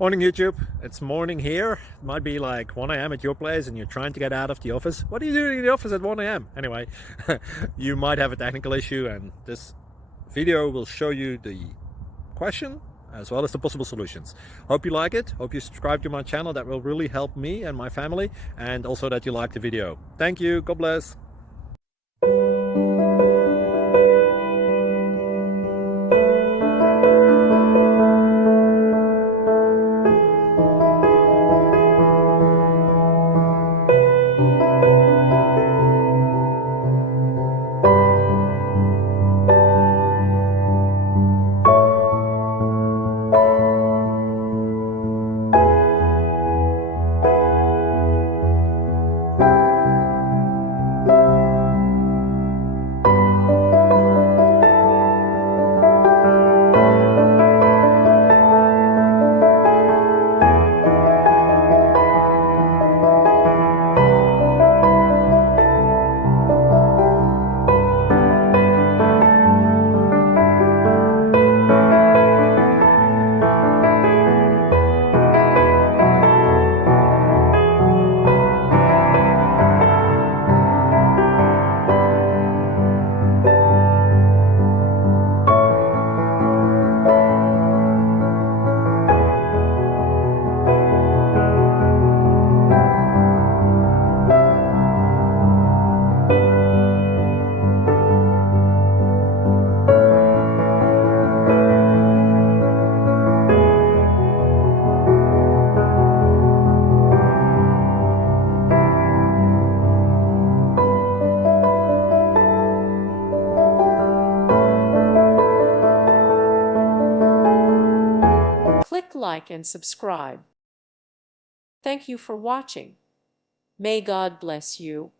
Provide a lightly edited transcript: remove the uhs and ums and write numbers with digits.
Morning YouTube, it's morning here. It might be like 1 a.m. at your place and you're trying to get out of the office. What are you doing in the office at 1 a.m.? Anyway, you might have a technical issue and this video will show you the question as well as the possible solutions. Hope you like it, hope you subscribe to my channel. That will really help me and my family, and also that you like the video. Thank you, God bless. Click like and subscribe. Thank you for watching. May God bless you.